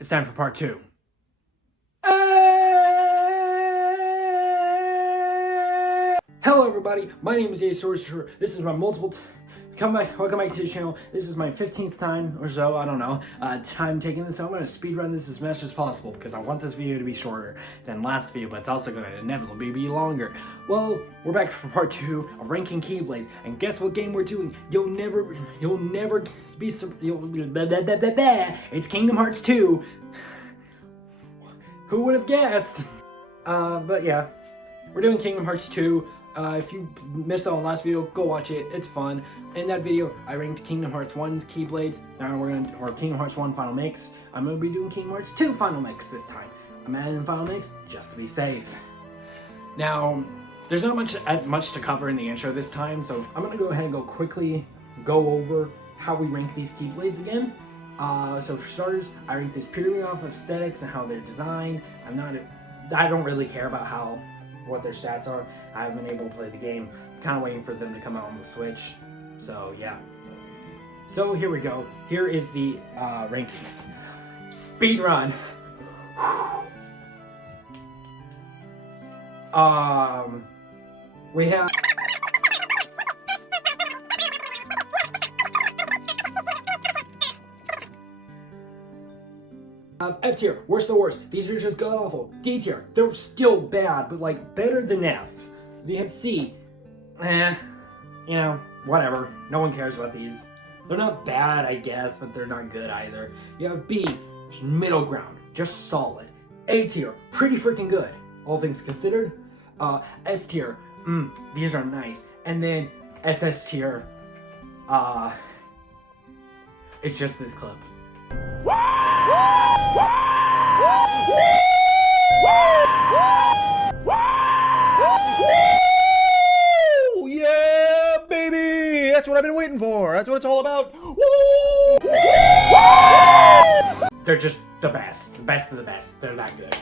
It's time for part 2. Hello everybody, my name is A Sorcerer. This is my welcome back to the channel. This is my 15th time or so, I don't know, time taking this. I'm going to speedrun this as much as possible because I want this video to be shorter than last video, but it's also going to inevitably be longer. Well, we're back for part 2 of ranking Keyblades, and guess what game we're doing? You'll never be, it's Kingdom Hearts 2. Who would have guessed? But yeah, we're doing Kingdom Hearts 2. If you missed out on the last video, go watch it. It's fun. In that video, I ranked Kingdom Hearts 1's Keyblade. Now or Kingdom Hearts 1 Final Mix. I'm gonna be doing Kingdom Hearts 2 Final Mix this time. I'm adding Final Mix just to be safe. Now, there's not as much to cover in the intro this time, so I'm gonna go ahead and go over how we rank these Keyblades again. So for starters, I rank this purely off of aesthetics and how they're designed. I don't really care about what their stats are. I haven't been able to play the game. I'm kind of waiting for them to come out on the Switch. So yeah. So here we go. Here is the rankings. Speedrun. We have F tier, worst of the worst. These are just god awful. D tier, they're still bad, but like better than F. You have C, you know, whatever. No one cares about these. They're not bad, I guess, but they're not good either. You have B, middle ground, just solid. A tier, pretty freaking good, all things considered. S tier, these are nice. And then SS tier, it's just this clip. Yeah, baby! That's what I've been waiting for. That's what it's all about. They're just the best of the best. They're that good.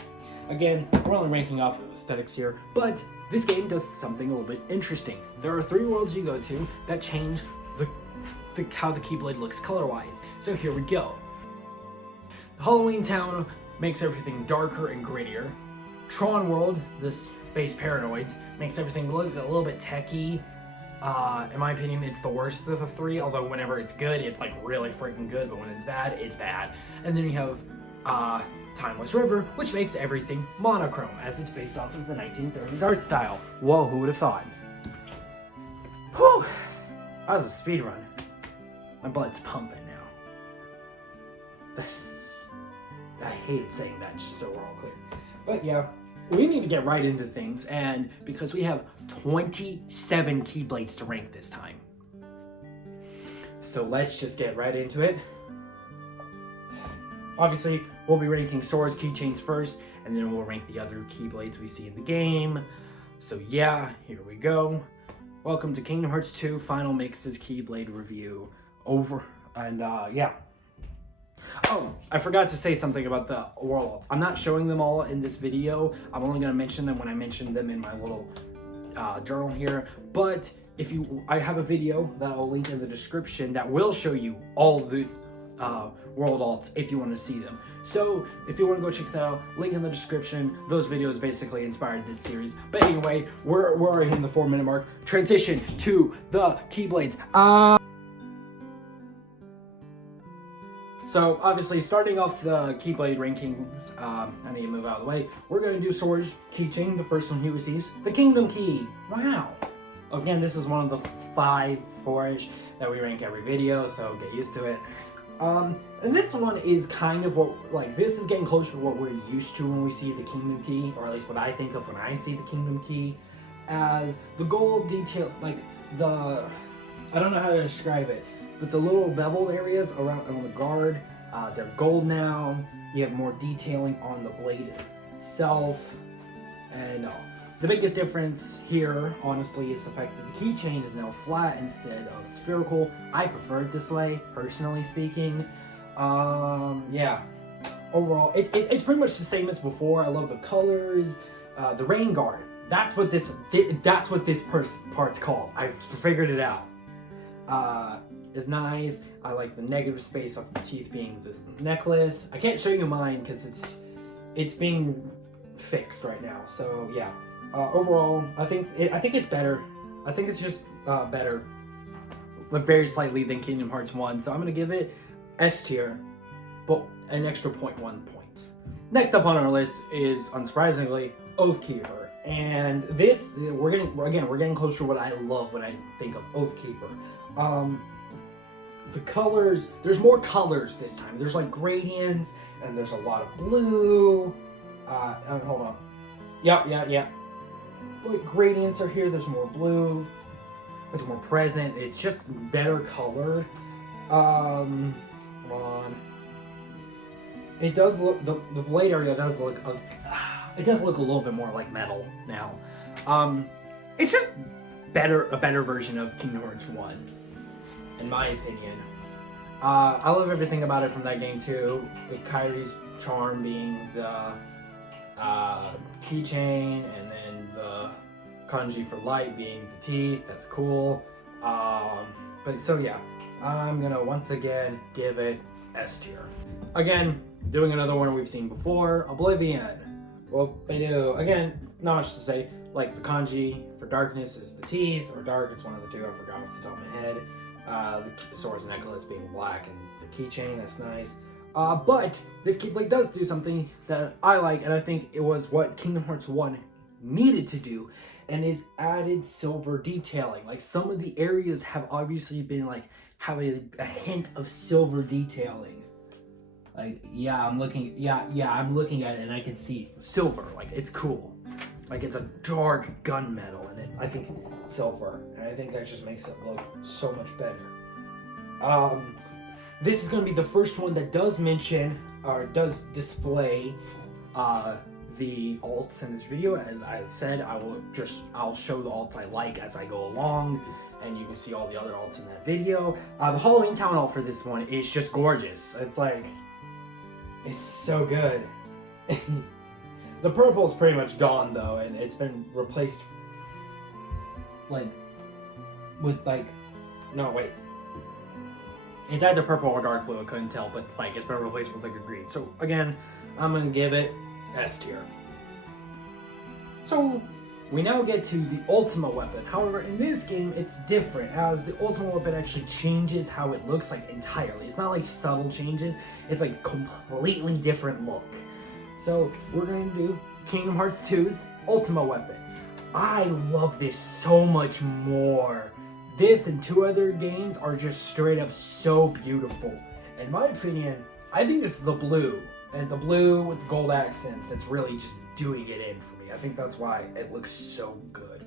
Again, we're only ranking off of aesthetics here, but this game does something a little bit interesting. There are 3 worlds you go to that change how the Keyblade looks color-wise. So here we go. Halloween Town makes everything darker and grittier. Tron World, the space paranoids, makes everything look a little bit techy. In my opinion, it's the worst of the 3, although whenever it's good, it's like really freaking good, but when it's bad, it's bad. And then you have Timeless River, which makes everything monochrome, as it's based off of the 1930s art style. Whoa, who would have thought? Whew! That was a speed run. My blood's pumping now. I hated saying that, just so we're all clear. But yeah, we need to get right into things, and because we have 27 Keyblades to rank this time. So let's just get right into it. Obviously, we'll be ranking swords, keychains first, and then we'll rank the other Keyblades we see in the game. So yeah, here we go. Welcome to Kingdom Hearts 2 Final Mix's Keyblade review. Yeah. Oh, I forgot to say something about the worlds. I'm not showing them all in this video. I'm only going to mention them when I mention them in my little journal here. But I have a video that I'll link in the description that will show you all the world alts if you want to see them. So if you want to go check that out, link in the description. Those videos basically inspired this series. But anyway, we're already in the 4-minute mark. Transition to the Keyblades. So obviously, starting off the Keyblade rankings, I need to move out of the way. We're going to do Swords Keychain, the first one he receives. The Kingdom Key. Wow. Again, this is one of the 4-ish that we rank every video, so get used to it. And this one is kind of this is getting closer to what we're used to when we see the Kingdom Key, or at least what I think of when I see the Kingdom Key, as the gold detail, I don't know how to describe it, but the little beveled areas around on the guard, they're gold now. You have more detailing on the blade itself. And the biggest difference here, honestly, is the fact that the keychain is now flat instead of spherical. I prefer it this way, personally speaking. Yeah. Overall, it's pretty much the same as before. I love the colors. The rain guard. That's what this part's called. I figured it out. is nice. I like the negative space of the teeth being this necklace. I can't show you mine because it's being fixed right now. So yeah, overall, I think it's better. I think it's just better, but very slightly than Kingdom Hearts 1. So I'm gonna give it S tier, but an extra 0.1 point. Next up on our list is, unsurprisingly, Oathkeeper. And this, we're getting closer to what I love when I think of Oathkeeper. The colors, there's more colors this time. There's like gradients, and there's a lot of blue. Hold on. Yeah. Like gradients are here. There's more blue. It's more present. It's just better colored. Come on. It does look, the blade area does look, it does look a little bit more like metal now. It's just a better version of Kingdom Hearts 1, in my opinion. I love everything about it from that game too. With Kairi's charm being the keychain, and then the kanji for light being the teeth. That's cool. But so yeah, I'm gonna once again give it S tier. Again, doing another one we've seen before, Oblivion. Well, I do. Again, not much to say. Like the kanji for darkness is the teeth, or dark, it's one of the two, I forgot off the top of my head. The sword's necklace being black and the keychain, that's nice. But this Keyblade does do something that I like, and I think it was what Kingdom Hearts 1 needed to do, and is added silver detailing. Like some of the areas have obviously been like, have a hint of silver detailing. Like, I'm looking at it and I can see silver. Like, it's cool. Like, it's a dark gunmetal in it. I think silver, and I think that just makes it look so much better. This is going to be the first one that does mention, or does display, the alts in this video. As I said, I'll show the alts I like as I go along, and you can see all the other alts in that video. The Halloween Town alt for this one is just gorgeous. It's like, it's so good. The purple is pretty much gone though, and it's been replaced like with like, no wait, it's either purple or dark blue, I couldn't tell, but it's been replaced with like a green. So again, I'm gonna give it S tier. So we now get to the Ultima Weapon. However, in this game, it's different, as the Ultima Weapon actually changes how it looks, like, entirely. It's not like subtle changes, it's like a completely different look. So we're going to do Kingdom Hearts 2's Ultima Weapon. I love this so much more. This and two other games are just straight up so beautiful. In my opinion, I think this is the blue, and the blue with the gold accents that's really just doing it in for me. I think that's why it looks so good.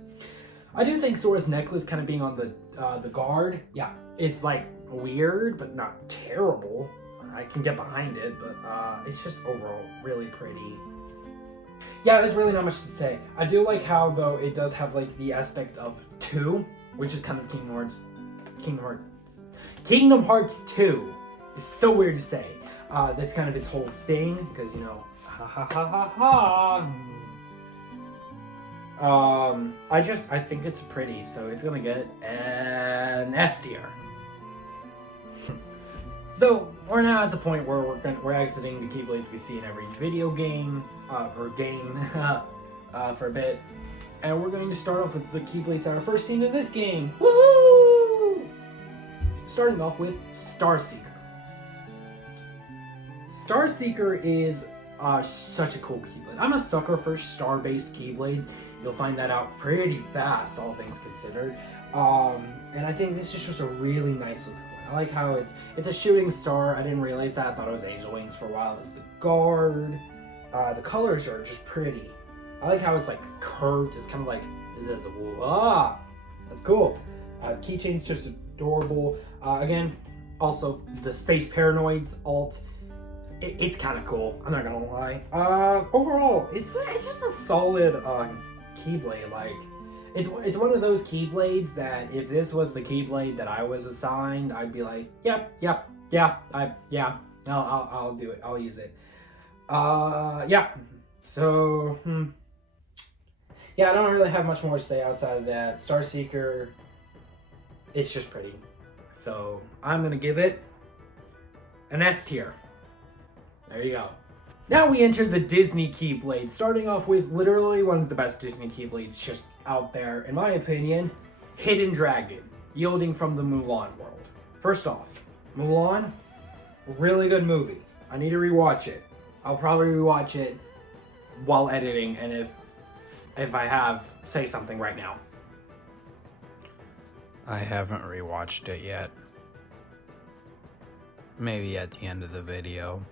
I do think Sora's necklace kind of being on the guard, yeah, it's like weird, but not terrible. I can get behind it, but it's just overall really pretty. Yeah, there's really not much to say. I do like how, though, it does have like the aspect of 2, which is kind of Kingdom Hearts 2. It's so weird to say. That's kind of its whole thing, because, you know, I think it's pretty, so it's gonna get an S tier. So we're now at the point where we're exiting the Keyblades we see in every video game, for a bit, and we're going to start off with the Keyblades that are first seen in this game. Woohoo! Starting off with Starseeker. Starseeker is such a cool Keyblade. I'm a sucker for star-based Keyblades. You'll find that out pretty fast, all things considered. And I think this is just a really nice looking one. I like how it's a shooting star. I didn't realize that. I thought it was angel wings for a while. It's the guard. The colors are just pretty. I like how it's like curved. It's kind of like it does a that's cool. Keychain's just adorable. Again, also the Space Paranoids alt. It's kind of cool. I'm not gonna lie. Overall, it's just a solid Keyblade. Like, it's one of those Keyblades that if this was the Keyblade that I was assigned, I'd be like, I'll do it. I'll use it. Yeah. So, yeah, I don't really have much more to say outside of that. Starseeker, it's just pretty. So I'm gonna give it an S tier. There you go. Now we enter the Disney Keyblade, starting off with literally one of the best Disney Keyblades just out there, in my opinion, Hidden Dragon, yielding from the Mulan world. First off, Mulan, really good movie. I need to rewatch it. I'll probably rewatch it while editing, and if I have, say something right now. I haven't rewatched it yet. Maybe at the end of the video.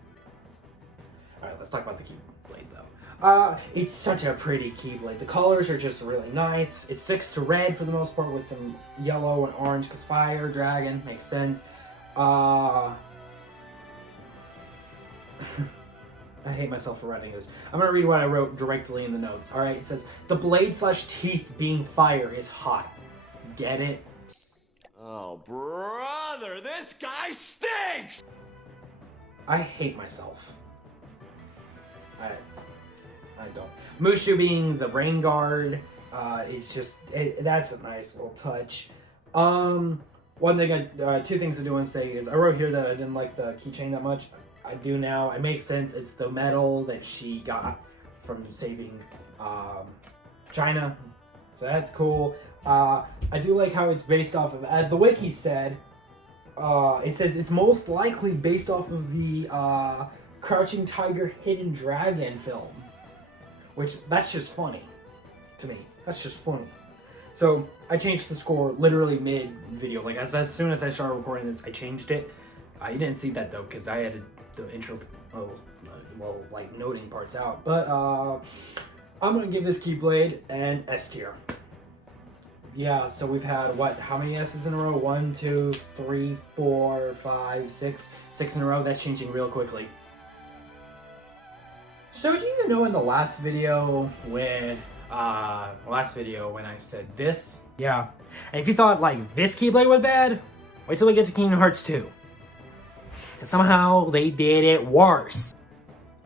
Alright, let's talk about the Keyblade though. It's such a pretty Keyblade. The colors are just really nice. It sticks to red for the most part with some yellow and orange because fire, dragon, makes sense. I hate myself for writing this. I'm gonna read what I wrote directly in the notes. Alright, it says, the blade / teeth being fire is hot. Get it? Oh, brother, this guy stinks! I hate myself. I don't. Mushu being the rain guard is just, that's a nice little touch. One thing, two things I do want to say is I wrote here that I didn't like the keychain that much. I do now. It makes sense. It's the medal that she got from saving China, so that's cool. I do like how it's based off of, as the wiki said, it says it's most likely based off of the Crouching Tiger, Hidden Dragon film, which that's just funny to me. That's just funny. So I changed the score literally mid-video. Like as soon as I started recording this, I changed it. You didn't see that though because I added the intro, like noting parts out. But I'm gonna give this Keyblade an S tier. Yeah, so we've had what? How many S's in a row? 1, 2, 3, 4, 5, 6. 6 in a row. That's changing real quickly. So do you know in the last video when I said this? Yeah. And if you thought like this Keyblade was bad, wait till we get to Kingdom Hearts 2. Because somehow they did it worse.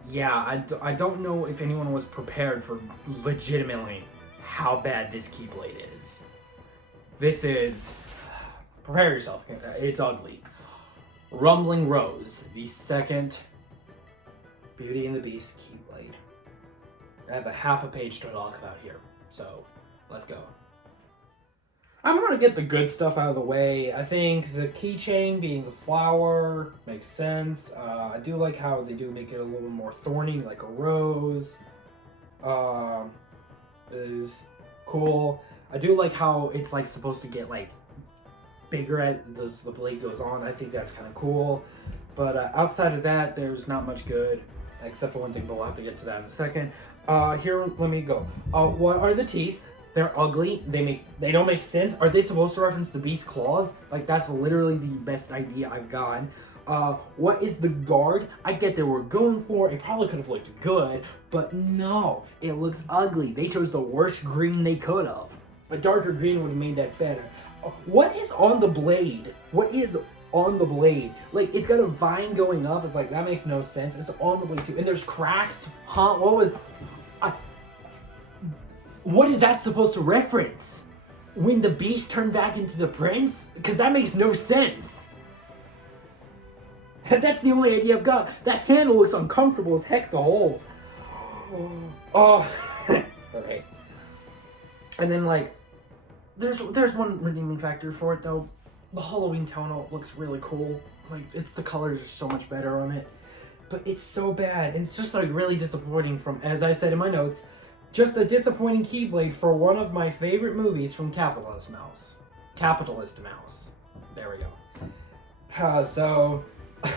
Yeah, I don't know if anyone was prepared for legitimately how bad this Keyblade is. This is, prepare yourself, it's ugly. Rumbling Rose, the second Beauty and the Beast Keyblade. I have a half a page to talk about here, so let's go. I'm gonna get the good stuff out of the way. I think the keychain being the flower makes sense. I do like how they do make it a little more thorny, like a rose. Is cool. I do like how it's like supposed to get like bigger as the blade goes on. I think that's kind of cool. But outside of that, there's not much good, except for one thing, but we'll have to get to that in a second. Here, let me go. What are the teeth? They're ugly. They don't make sense. Are they supposed to reference the beast's claws? Like, that's literally the best idea I've gotten. What is the guard? I get they were going for. It probably could have looked good, but no, it looks ugly. They chose the worst green they could have. A darker green would have made that better. What is on the blade? What is on the blade? Like, it's got a vine going up. It's like, that makes no sense. It's on the blade too. And there's cracks. Huh? What is that supposed to reference? When the beast turned back into the prince? Because that makes no sense. That's the only idea I've got. That handle looks uncomfortable as heck to hold. Oh. Okay. And then, like, there's one redeeming factor for it, though. The Halloween tonal looks really cool. Like, the colors are so much better on it. But it's so bad, and it's just, like, really disappointing from, as I said in my notes, just a disappointing Keyblade for one of my favorite movies from Capitalist Mouse. Capitalist Mouse. There we go. So, I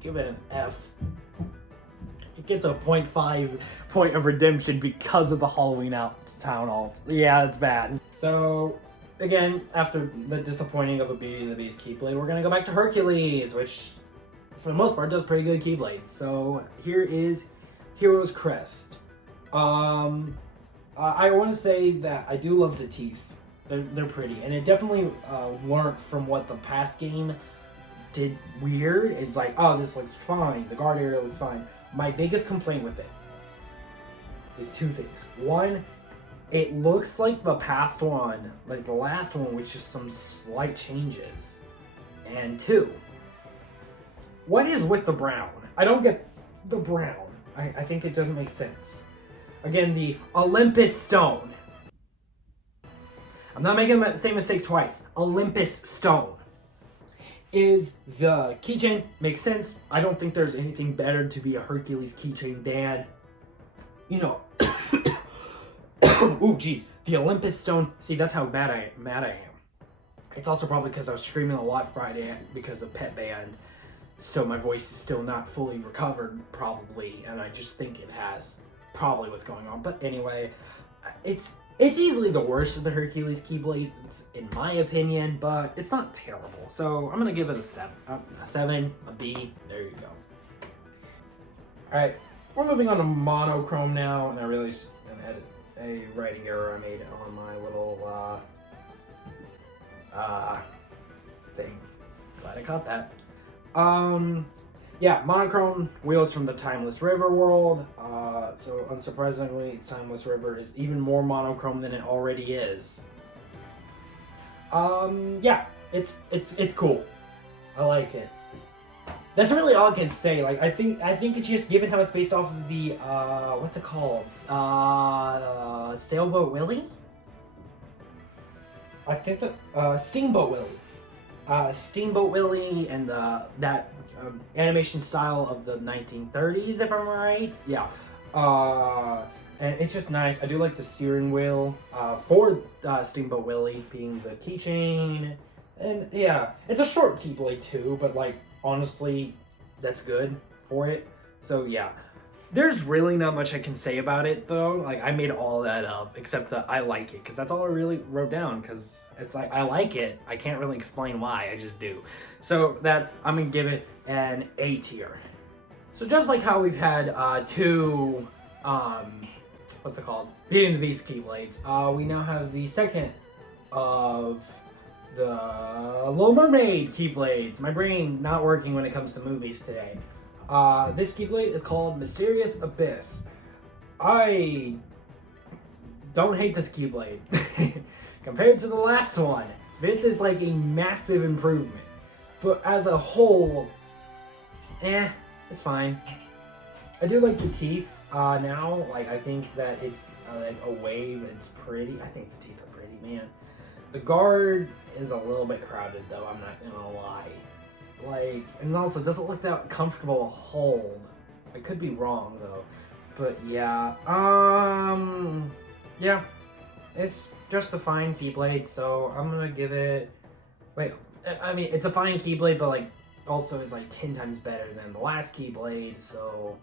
give it an F. It gets a 0.5 point of redemption because of the Halloween town alt. Yeah, it's bad. So, again, after the disappointing of a Beauty and the Beast Keyblade, we're gonna go back to Hercules, which, for the most part, does pretty good Keyblades. So, here is Hero's Crest. I want to say that I do love the teeth. They're pretty, and it definitely learned from what the past game did weird. It's like, oh, this looks fine. The guard area looks fine. My biggest complaint with it is two things. One, it looks like the past one, like the last one, with just some slight changes. and 2. What is with the brown? I don't get the brown. I think it doesn't make sense. Again, the Olympus Stone. I'm not making the same mistake twice. Olympus Stone is the keychain. Makes sense. I don't think there's anything better to be a Hercules keychain than, you know, oh jeez, the Olympus Stone. See, that's how mad I am. It's also probably because I was screaming a lot Friday because of Pet Band, so my voice is still not fully recovered probably, and I just think it has probably what's going on. But anyway, it's easily the worst of the Hercules Keyblades in my opinion, but it's not terrible. So I'm gonna give it a 7, a B. There you go. All right, we're moving on to Monochrome now, and I realized a writing error I made on my little thing. Glad I caught that. Yeah, Monochrome wheels from the Timeless River world. So unsurprisingly, Timeless River is even more monochrome than it already is. Yeah, it's cool. I like it. That's really all I can say. Like, I think it's just given how it's based off of the what's it called? Sailboat Willie? I think that Steamboat Willie. Steamboat Willie and that animation style of the 1930s, if I'm right. Yeah. And it's just nice. I do like the steering wheel for Steamboat Willie being the keychain. And yeah, it's a short Keyblade too, but like, honestly, that's good for it. So yeah. There's really not much I can say about it though. Like, I made all that up except that I like it, because that's all I really wrote down, because it's like, I like it. I can't really explain why, I just do. So that, I'm gonna give it an A tier. So just like how we've had 2 what's it called? Beauty and the Beast Keyblades, we now have the second of the Little Mermaid Keyblades. My brain not working when it comes to movies today. This Keyblade is called Mysterious Abyss. I don't hate this Keyblade. Compared to the last one, this is like a massive improvement. But as a whole, it's fine. I do like the teeth now. Like, I think that it's like a wave. It's pretty. I think the teeth are pretty, man. The guard is a little bit crowded though, I'm not gonna lie. Like, and also, doesn't look that comfortable to hold. I could be wrong though, but yeah. Yeah, it's just a fine Keyblade, so I'm gonna give it. Wait, I mean, it's a fine Keyblade, but like, also it's like 10 times better than the last Keyblade. So,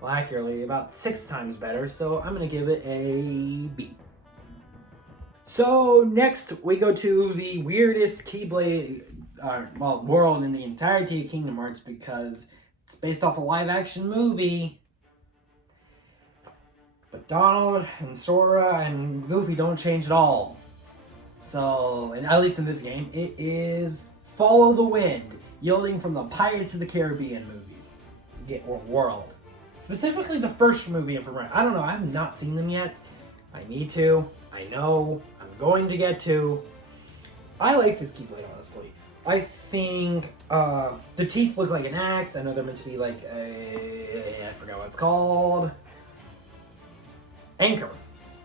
well, accurately, about 6 times better. So I'm gonna give it a B. So next we go to the weirdest Keyblade. World in the entirety of Kingdom Hearts, because it's based off a live-action movie. But Donald and Sora and Goofy don't change at all. So, and at least in this game, it is Follow the Wind, yielding from the Pirates of the Caribbean movie. Or world. Specifically the first movie, if I'm right. I don't know, I have not seen them yet. I need to. I know. I'm going to get to. I like this Keyblade, honestly. I think the teeth look like an axe. I know they're meant to be like I forgot what it's called. Anchor.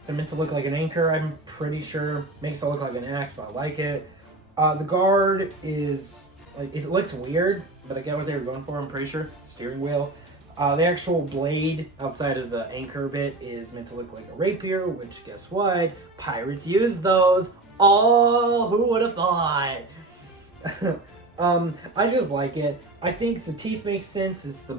They're meant to look like an anchor, I'm pretty sure. Makes it look like an axe, but I like it. The guard is, like, it looks weird, but I get what they were going for, I'm pretty sure. Steering wheel. The actual blade outside of the anchor bit is meant to look like a rapier, which, guess what? Pirates use those. Oh, who would have thought? I just like it. I think the teeth make sense. It's the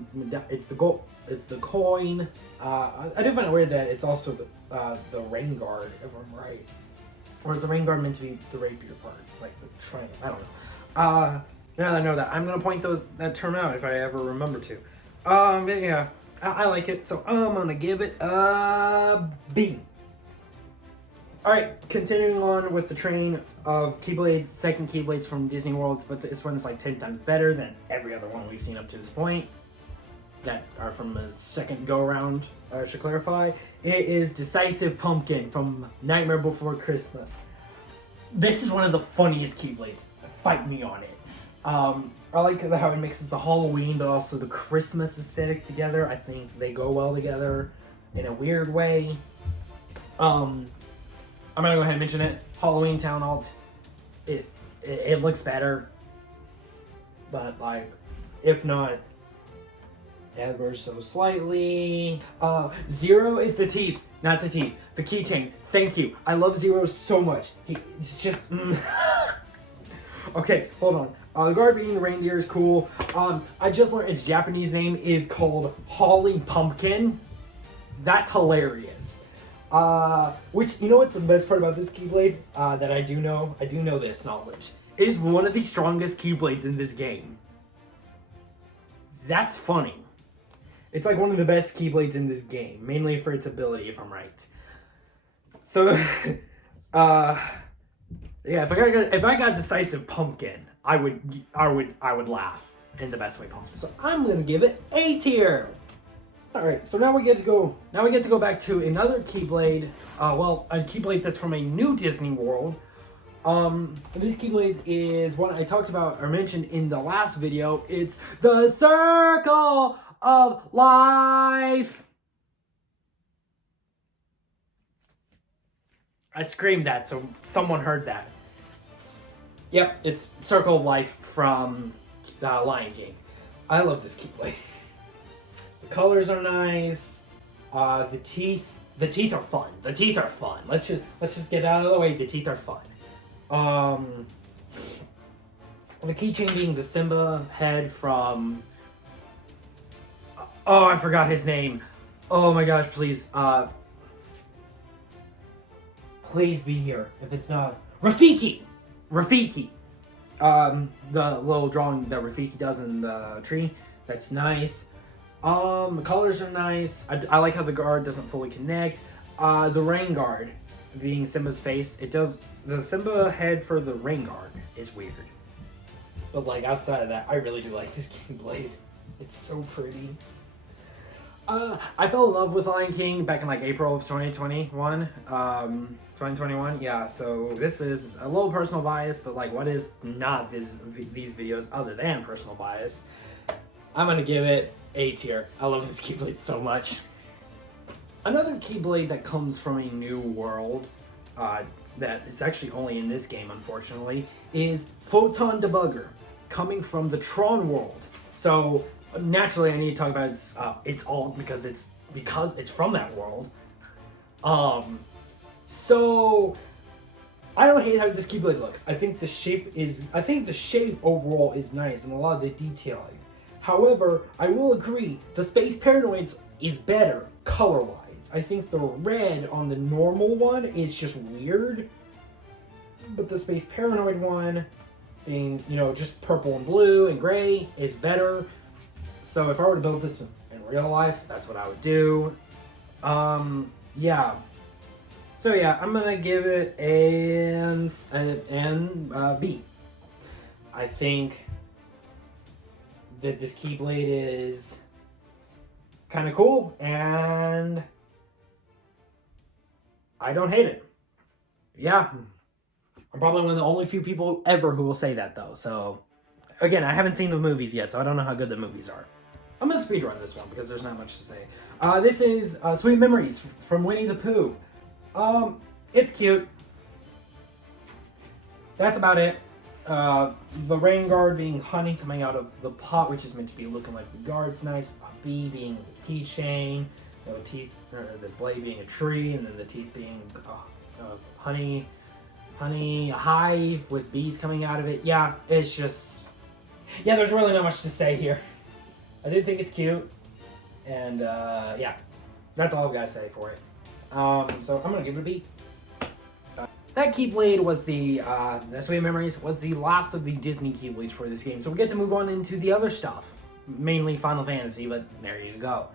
coin. I do find it weird that it's also the rain guard, if I'm right. Or is the rain guard meant to be the rapier part, like the triangle? I don't know. Now that I know that, I'm gonna point that term out if I ever remember to. Yeah, I like it, so I'm gonna give it a B. Alright, continuing on with the train of Keyblade, second Keyblades from Disney Worlds, but this one is like 10 times better than every other one we've seen up to this point. That are from the second go-around, I should clarify. It is Decisive Pumpkin from Nightmare Before Christmas. This is one of the funniest Keyblades. Fight me on it. I like how it mixes the Halloween but also the Christmas aesthetic together. I think they go well together in a weird way. I'm gonna go ahead and mention it. Halloween Town Alt. It looks better, but like, if not ever so slightly. Zero is the teeth, not the teeth. The keychain. Thank you. I love Zero so much. It's just. Okay, hold on. The guard being the reindeer is cool. I just learned its Japanese name is called Holly Pumpkin. That's hilarious. Which, you know what's the best part about this Keyblade? That I do know this knowledge. It is one of the strongest Keyblades in this game. That's funny. It's like one of the best Keyblades in this game, mainly for its ability, if I'm right. So, yeah, if I got Decisive Pumpkin, I would laugh in the best way possible. So I'm gonna give it A tier. All right, so now we get to go back to another Keyblade. Well, a Keyblade that's from a new Disney World. And this Keyblade is one I talked about or mentioned in the last video. It's the Circle of Life. I screamed that, so someone heard that. Yep, it's Circle of Life from Lion King. I love this Keyblade. The colors are nice. The teeth are fun. The teeth are fun. Let's just get out of the way. The teeth are fun. The keychain being the Simba head from. Oh, I forgot his name. Oh my gosh, please. Please be here. If it's not Rafiki. The little drawing that Rafiki does in the tree. That's nice. The colors are nice. I like how the guard doesn't fully connect. The rain guard being Simba's face. It does. The Simba head for the rain guard is weird. But like outside of that, I really do like this Keyblade. It's so pretty. I fell in love with Lion King back in like April of 2021. 2021, yeah, so this is a little personal bias, but like what is not these videos other than personal bias? I'm gonna give it A tier. I love this Keyblade so much. Another Keyblade that comes from a new world, that is actually only in this game unfortunately, is Photon Debugger, coming from the Tron world. So naturally I need to talk about its alt because it's from that world. So I don't hate how this Keyblade looks. I think the shape overall is nice and a lot of the detailing. However, I will agree the Space Paranoids is better color-wise. I think the red on the normal one is just weird, but the Space Paranoid one, being, you know, just purple and blue and gray, is better. So if I were to build this in real life, that's what I would do. Yeah. So yeah, I'm gonna give it an B. I think that this Keyblade is kind of cool, and I don't hate it. Yeah, I'm probably one of the only few people ever who will say that though. So again, I haven't seen the movies yet, so I don't know how good the movies are. I'm gonna speedrun this one because there's not much to say. This is Sweet Memories from Winnie the Pooh. It's cute. That's about it. The rain guard being honey coming out of the pot, which is meant to be looking like the guard's nice. A bee being the keychain, the teeth, or the blade being a tree, and then the teeth being honey, a hive with bees coming out of it. Yeah, it's just, yeah, there's really not much to say here. I do think it's cute, and yeah, that's all I've got to say for it. So I'm gonna give it a B. That Keyblade was the Sweet Memories was the last of the Disney Keyblades for this game. So we get to move on into the other stuff, mainly Final Fantasy, but there you go.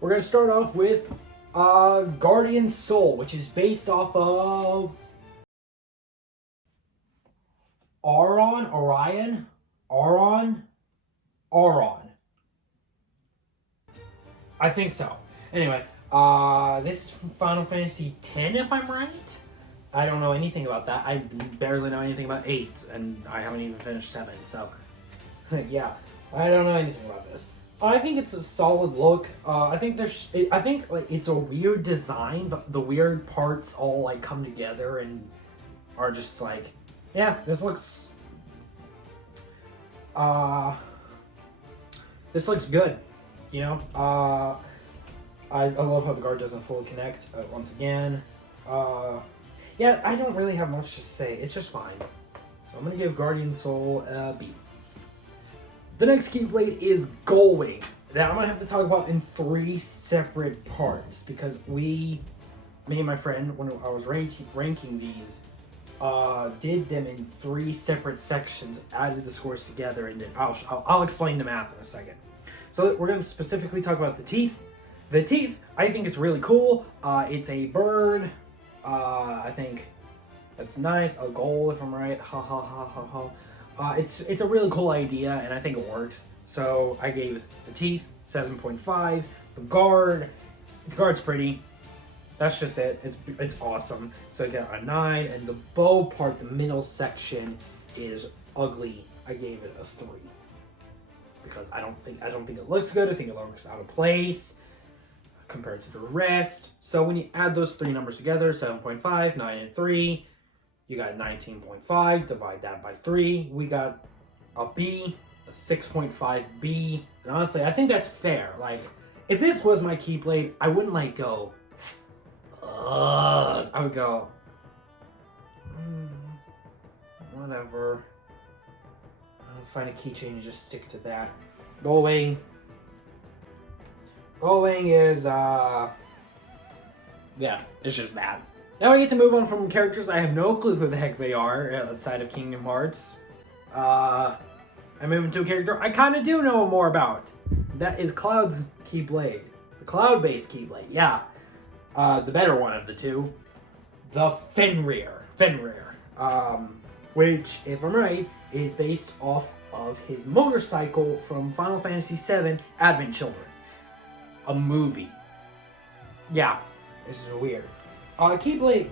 We're gonna start off with Guardian Soul, which is based off of Auron. I think so. Anyway, this is from Final Fantasy X, if I'm right. I don't know anything about that. I barely know anything about 8, and I haven't even finished 7. So, Yeah, I don't know anything about this. I think it's a solid look. I think like it's a weird design, but the weird parts all like come together and are just like, yeah, this looks good. You know, I love how the guard doesn't fully connect once again. Yeah, I don't really have much to say. It's just fine. So I'm gonna give Guardian Soul a B. The next Keyblade is Gullwing. That I'm gonna have to talk about in 3 separate parts because me and my friend, when I was ranking these, did them in 3 separate sections, added the scores together, and then I'll explain the math in a second. So we're gonna specifically talk about the teeth. The teeth, I think it's really cool. It's a bird. I think that's nice. A gull, if I'm right. Ha ha ha ha ha. It's a really cool idea, and I think it works. So I gave the teeth 7.5. The guard's pretty. That's just it. It's awesome. So I got a 9, and the bow part, the middle section, is ugly. I gave it a 3 because I don't think it looks good. I think it looks out of place compared to the rest. So when you add those 3 numbers together, 7.5, 9, and 3. You got 19.5, divide that by 3. We got a B, a 6.5 B. And honestly, I think that's fair. Like, if this was my Keyblade, I wouldn't like go, ugh. I would go, whatever. I'll find a keychain and just stick to that. Gullwing is, yeah, it's just that. Now I get to move on from characters I have no clue who the heck they are outside of Kingdom Hearts. I move into a character I kind of do know more about. That is Cloud's Keyblade. The Cloud-based Keyblade, yeah. The better one of the two. The Fenrir. Which, if I'm right, is based off of his motorcycle from Final Fantasy VII Advent Children. A movie. Yeah, this is weird. Keyblade.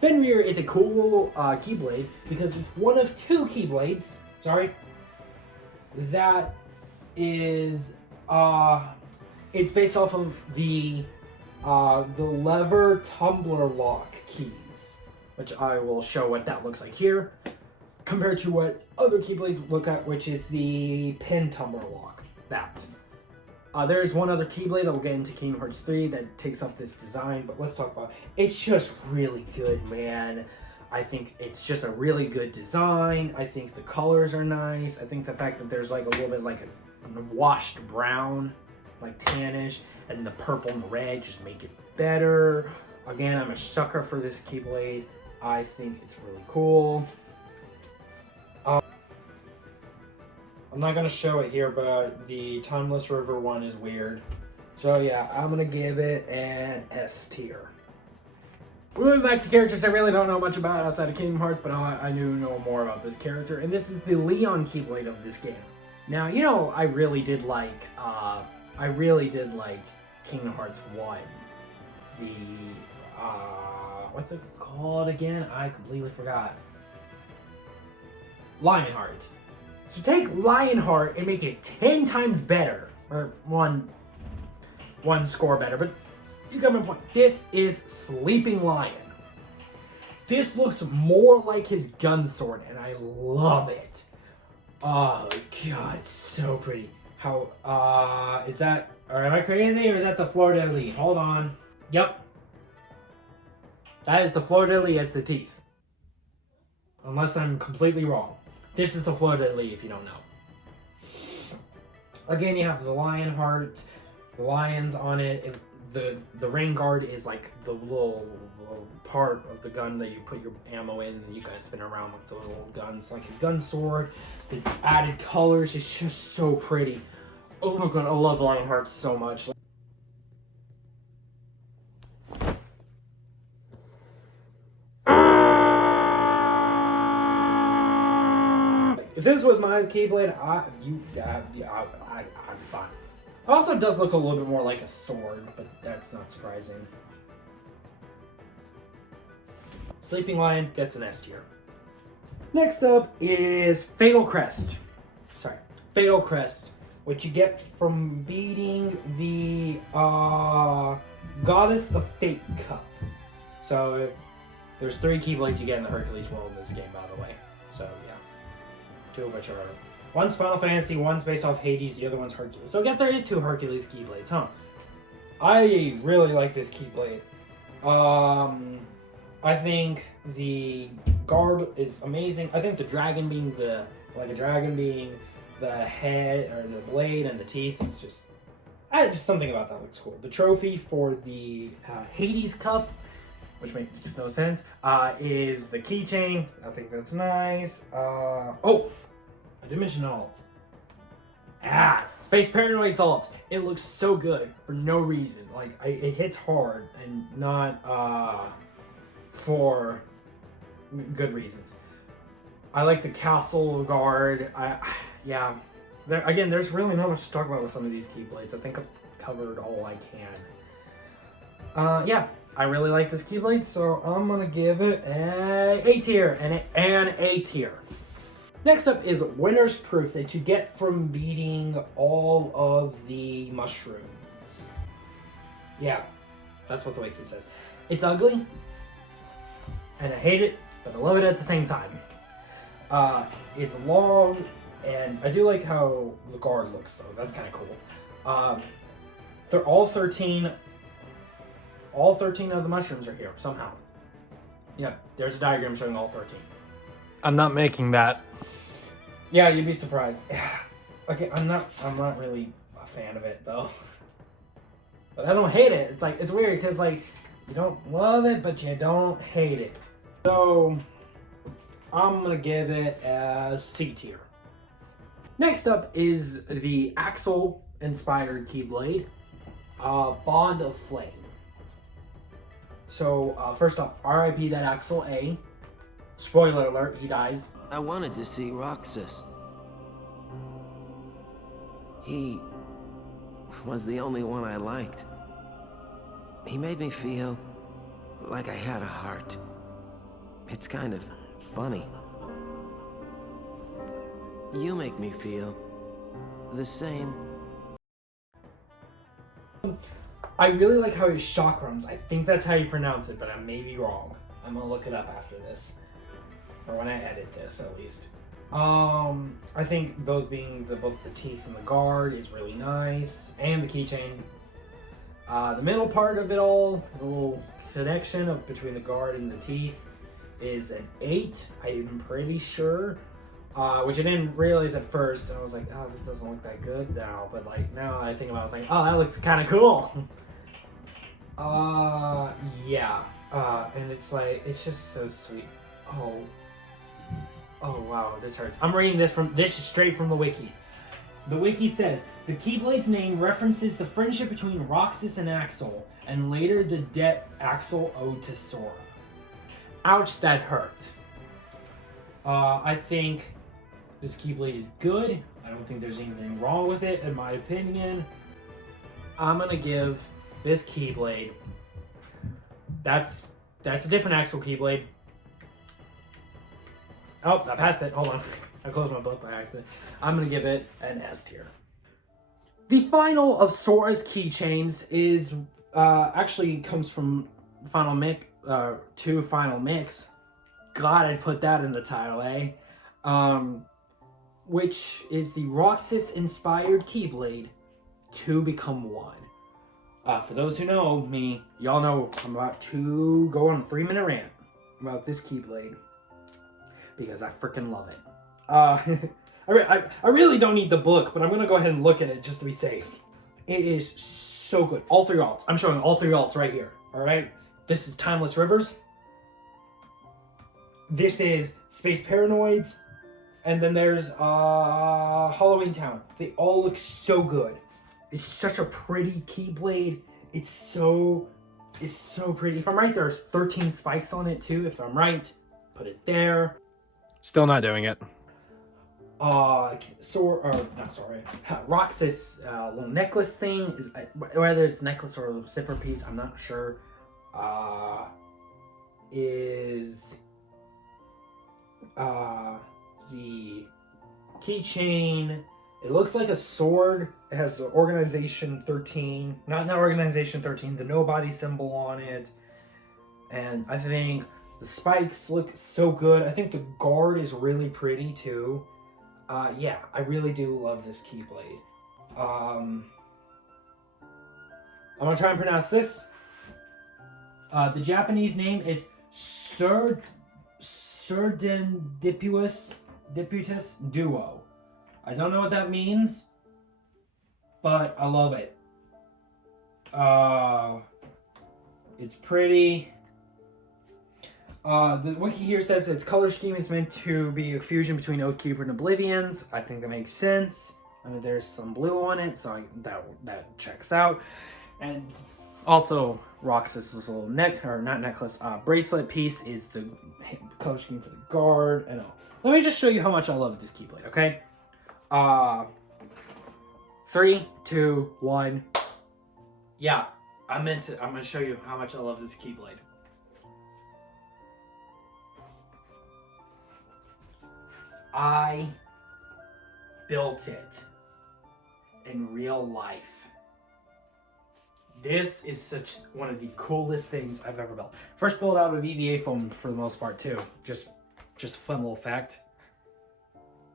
Fenrir is a cool Keyblade because it's one of 2 Keyblades. Sorry. That is it's based off of the lever tumbler lock keys, which I will show what that looks like here, compared to what other Keyblades look at, which is the pin tumbler lock. That. There's one other Keyblade that we'll get into Kingdom Hearts 3 that takes off this design, but let's talk about it. It's just really good, man. I think it's just a really good design. I think the colors are nice. I think the fact that there's like a little bit like a washed brown, like tannish, and the purple and the red just make it better. Again, I'm a sucker for this Keyblade. I think it's really cool. I'm not going to show it here, but the Timeless River one is weird. So yeah, I'm going to give it an S tier. We're moving back to characters I really don't know much about outside of Kingdom Hearts, but I do know more about this character. And this is the Leon Keyblade of this game. Now, you know, I really did like Kingdom Hearts 1. The, what's it called again? I completely forgot. Lionheart. So take Lionheart and make it 10 times better. Or one score better, but you got my point. This is Sleeping Lion. This looks more like his gun sword, and I love it. Oh god, it's so pretty. How, is that, or am I crazy, or is that the fleur-de-lis? Hold on. Yep. That is the fleur-de-lis as the teeth. Unless I'm completely wrong. This is the fleur-de-lis if you don't know. Again, you have the Lionheart, the lions on it, and the rain guard is like the little part of the gun that you put your ammo in, and you kind of spin around with the little guns, like his gun sword. The added colors is just so pretty. Oh my god, I love Lionheart so much. If this was my Keyblade, I'd be fine. It also does look a little bit more like a sword, but that's not surprising. Sleeping Lion gets an S tier. Next up is Fatal Crest. Fatal Crest, which you get from beating the Goddess of Fate Cup. So there's 3 Keyblades you get in the Hercules world in this game, by the way. So yeah, 2 of which are, one's Final Fantasy, one's based off Hades, the other one's Hercules. So I guess there is 2 Hercules Keyblades, huh? I really like this Keyblade. I think the guard is amazing. I think the dragon being the head or the blade and the teeth, it's just something about that looks cool. The trophy for the Hades Cup, which makes no sense, is the keychain. I think that's nice. Oh, I did mention alt. Space Paranoid's alt. It looks so good for no reason. Like, it hits hard and not for good reasons. I like the castle guard. Yeah. There's really not much to talk about with some of these Keyblades. I think I've covered all I can. Yeah, I really like this Keyblade, so I'm gonna give it an A tier and an A tier. Next up is Winner's Proof that you get from beating all of the mushrooms. Yeah, that's what the wiki says. It's ugly, and I hate it, but I love it at the same time. It's long, and I do like how the guard looks, though. That's kind of cool. They're all 13 of the mushrooms are here, somehow. Yep, there's a diagram showing all 13. I'm not making that. Yeah, you'd be surprised. Okay, I'm not really a fan of it, though. But I don't hate it. It's weird, because, like, you don't love it, but you don't hate it. So I'm gonna give it a C tier. Next up is the Axel-inspired Keyblade, Bond of Flame. So first off, R.I.P. that Axel A. Spoiler alert, he dies. I wanted to see Roxas. He was the only one I liked. He made me feel like I had a heart. It's kind of funny. You make me feel the same. I really like how his chakrams, I think that's how you pronounce it, but I may be wrong. I'm gonna look it up after this. Or when I edit this, at least. I think those being both the teeth and the guard is really nice. And the keychain. The middle part of it all, the little connection between the guard and the teeth, is an 8, I'm pretty sure. Which I didn't realize at first, and I was like, oh, this doesn't look that good now. But like now I think about it, I was like, oh, that looks kind of cool. Yeah. And it's like, it's just so sweet. Oh wow, this hurts. I'm reading this straight from the wiki. The wiki says, the Keyblade's name references the friendship between Roxas and Axel, and later the debt Axel owed to Sora. Ouch, that hurt. I think this Keyblade is good. I don't think there's anything wrong with it, in my opinion. I'm gonna give this Keyblade, that's a different Axel Keyblade. Oh, I passed it. Hold on. I closed my book by accident. I'm going to give it an S tier. The final of Sora's keychains is actually comes from Final Mix, 2 Final Mix. God, I'd put that in the title, eh? Which is the Roxas-inspired Keyblade, 2 Become 1. For those who know me, y'all know I'm about to go on a 3-minute rant about this Keyblade. Because I freaking love it. I really don't need the book, but I'm going to go ahead and look at it just to be safe. It is so good. All 3 alts. I'm showing all 3 alts right here. Alright? This is Timeless Rivers. This is Space Paranoids. And then there's Halloween Town. They all look so good. It's such a pretty Keyblade. It's so pretty. If I'm right, there's 13 spikes on it too. If I'm right, put it there. Still not doing it. Roxas little necklace thing is, whether it's necklace or a zipper piece, I'm not sure. Is The keychain, it looks like a sword. It has the Organization 13, not Organization 13, the nobody symbol on it. And I think the spikes look so good. I think the guard is really pretty too. Yeah, I really do love this Keyblade. I'm gonna try and pronounce this. The Japanese name is Serendipitous Duo. I don't know what that means, but I love it. It's pretty. The wiki here says its color scheme is meant to be a fusion between Oathkeeper and Oblivion's. I think that makes sense. I mean, there's some blue on it, so that checks out. And also, Roxas's little bracelet piece is the color scheme for the guard. And let me just show you how much I love this Keyblade, okay? 3, 2, 1. Yeah, I'm gonna show you how much I love this Keyblade. I built it in real life. This is such one of the coolest things I've ever built. First built out of EVA foam for the most part too. Just a fun little fact.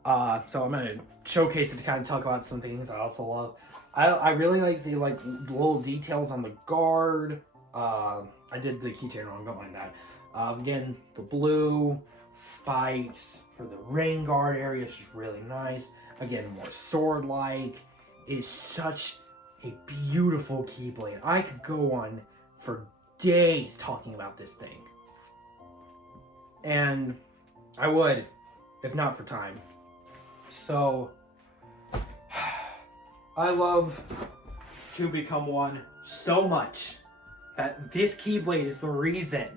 So I'm gonna showcase it to kind of talk about some things I also love. I really like the little details on the guard. I did the keychain wrong, don't mind that. Again, the blue spikes for the rain guard area is just really nice. Again, more sword-like. It's such a beautiful Keyblade. I could go on for days talking about this thing. And I would, if not for time. So, I love To Become One so much that this Keyblade is the reason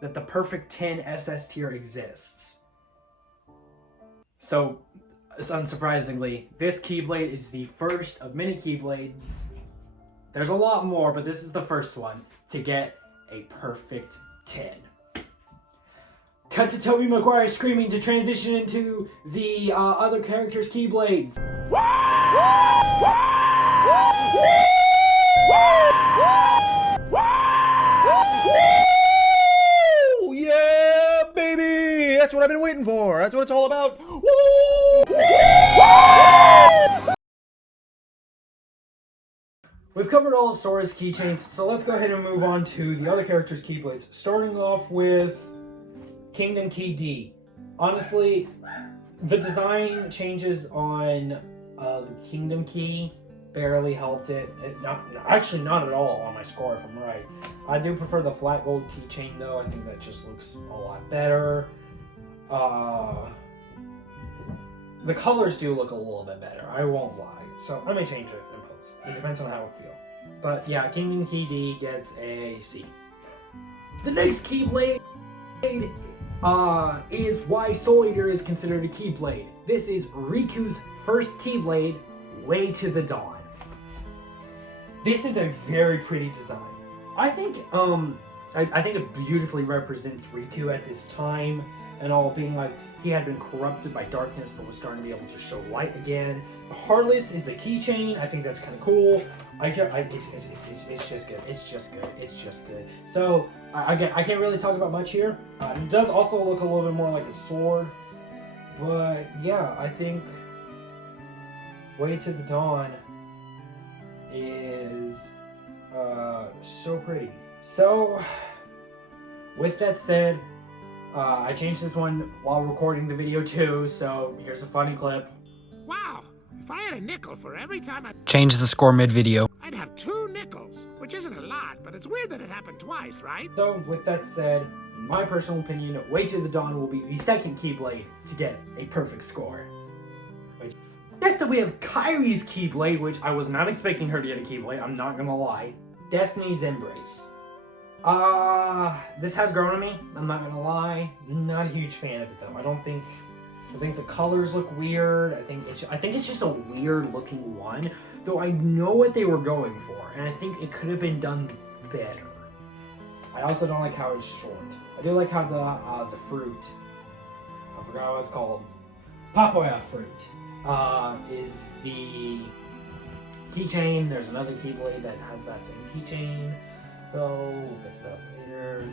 that the Perfect 10 SS tier exists. So, unsurprisingly, this Keyblade is the first of many Keyblades. There's a lot more, but this is the first one to get a Perfect 10. Cut to Tobey Maguire screaming to transition into the other characters' Keyblades. Yeah, baby! That's what I've been waiting for. That's what it's all about. Woo! We've covered all of Sora's keychains, so let's go ahead and move on to the other characters' Keyblades. Starting off with Kingdom Key D. Honestly, the design changes on the Kingdom Key barely helped it. Actually, not at all on my score, if I'm right. I do prefer the flat gold keychain, though. I think that just looks a lot better. The colors do look a little bit better, I won't lie. So I may change it in post. It depends on how I feel. But yeah, Kingdom Key D gets a C. The next Keyblade is why Soul Eater is considered a Keyblade. This is Riku's first Keyblade, Way to the Dawn. This is a very pretty design. I think it beautifully represents Riku at this time and all, being like he had been corrupted by darkness but was starting to be able to show light again. Heartless is a keychain. I think that's kind of cool. It's just good. It's just good. So I can't really talk about much here. It does also look a little bit more like a sword, but yeah, I think Way to the Dawn is so pretty. So with that said, I changed this one while recording the video too, so here's a funny clip. Wow, if I had a nickel for every time I Change the score mid-video. I'd have 2 nickels, which isn't a lot, but it's weird that it happened twice, right? So with that said, in my personal opinion, Way to the Dawn will be the second Keyblade to get a perfect score. Next up we have Kairi's Keyblade, which I was not expecting her to get a Keyblade, I'm not gonna lie. Destiny's Embrace. This has grown on me, I'm not gonna lie. Not a huge fan of it though. I think the colors look weird. I think it's just a weird looking one, though I know what they were going for, and I think it could have been done better. I also don't like how it's short. I do like how the fruit of forgot what it's called. Papaya fruit is the keychain. There's another Keyblade that has that same keychain. So we'll get to that later.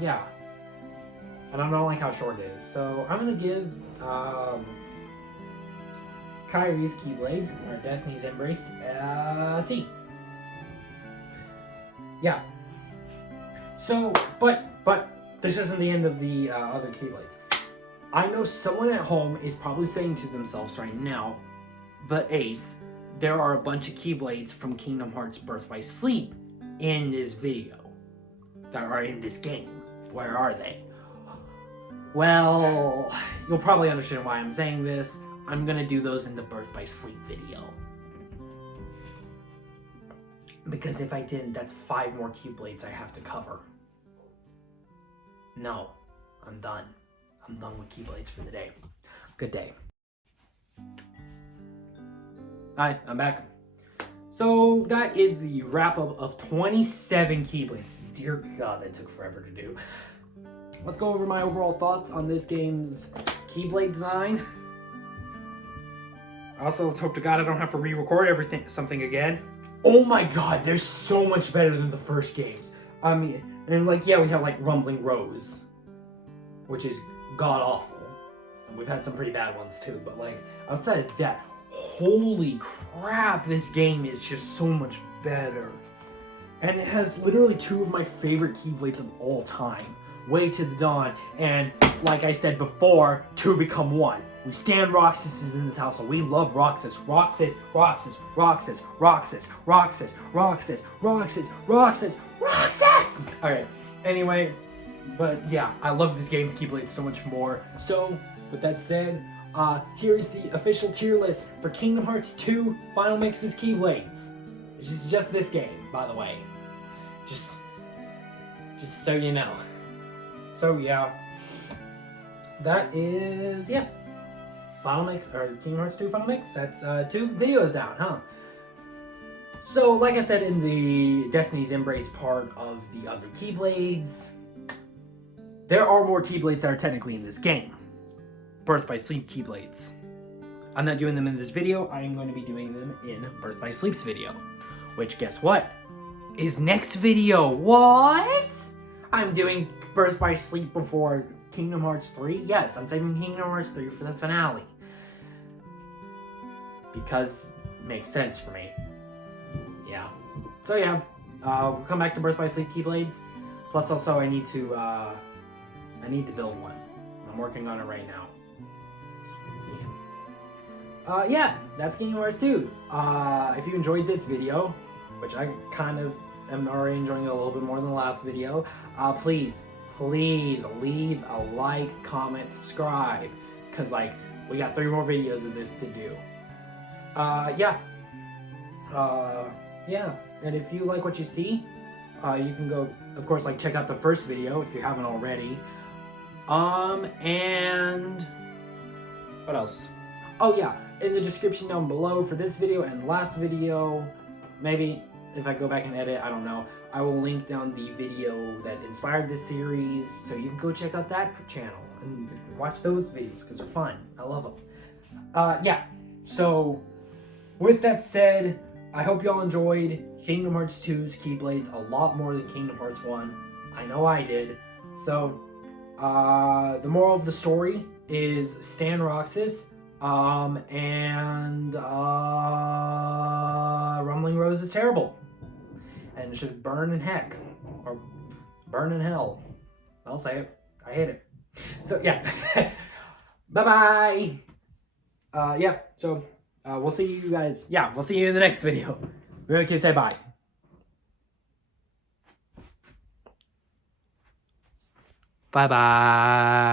Yeah. And I don't like how short it is. So I'm gonna give Kyrie's Keyblade, or Destiny's Embrace, C. Yeah. So, but this isn't the end of the other Keyblades. I know someone at home is probably saying to themselves right now, but Ace, there are a bunch of Keyblades from Kingdom Hearts Birth by Sleep in this video that are in this game. Where are they? Well, you'll probably understand why I'm saying this. I'm gonna do those in the Birth by Sleep video. Because if I didn't, that's 5 more Keyblades I have to cover. No, I'm done. I'm done with Keyblades for the day. Good day. Hi, I'm back. So that is the wrap up of 27 Keyblades. Dear God, that took forever to do. Let's go over my overall thoughts on this game's Keyblade design. Also, let's hope to God I don't have to re-record something again. Oh my God, they're so much better than the first games. I mean, and like, yeah, we have like Rumbling Rose, which is god-awful. And we've had some pretty bad ones too, but like, outside of that, holy crap, this game is just so much better. And it has literally 2 of my favorite Keyblades of all time. Way to the Dawn, and like I said before, 2 become 1. We stand Roxas in this household. We love Roxas. Roxas, Roxas, Roxas, Roxas, Roxas, Roxas, Roxas, Roxas, Roxas! Alright, anyway, but yeah, I love this game's Keyblades so much more. So, with that said, here's the official tier list for Kingdom Hearts 2 Final Mix's Keyblades. Which is just this game, by the way. Just so you know. So yeah, that is, yeah, Final Mix, or Kingdom Hearts 2 Final Mix. That's 2 videos down, huh? So, like I said in the Destiny's Embrace part of the other Keyblades, there are more Keyblades that are technically in this game. Birth by Sleep Keyblades. I'm not doing them in this video, I am going to be doing them in Birth by Sleep's video. Which, guess what? Is next video. What? I'm doing Birth by Sleep before Kingdom Hearts 3? Yes, I'm saving Kingdom Hearts 3 for the finale. Because it makes sense for me. Yeah. So yeah, we'll come back to Birth by Sleep Keyblades. Plus also I need to build one. I'm working on it right now. So, yeah, that's Kingdom Hearts 2. If you enjoyed this video, which I kind of am already enjoying it a little bit more than the last video, please leave a like, comment, subscribe, because like we got 3 more videos of this to do. Yeah, and if you like what you see, you can go, of course, like check out the first video if you haven't already. And what else? Oh yeah, in the description down below for this video and last video, maybe if I go back and edit, I don't know, I will link down the video that inspired this series, so you can go check out that channel and watch those videos because they're fun. I love them. Yeah, so with that said, I hope y'all enjoyed Kingdom Hearts 2's Keyblades a lot more than Kingdom Hearts 1. I know I did. So, the moral of the story is Stan Roxas, and Rumbling Rose is terrible. And should burn in heck. Or burn in hell. I'll say it. I hate it. So, yeah. Bye-bye! Yeah, so, we'll see you guys. Yeah, we'll see you in the next video. Really can say bye. Bye-bye.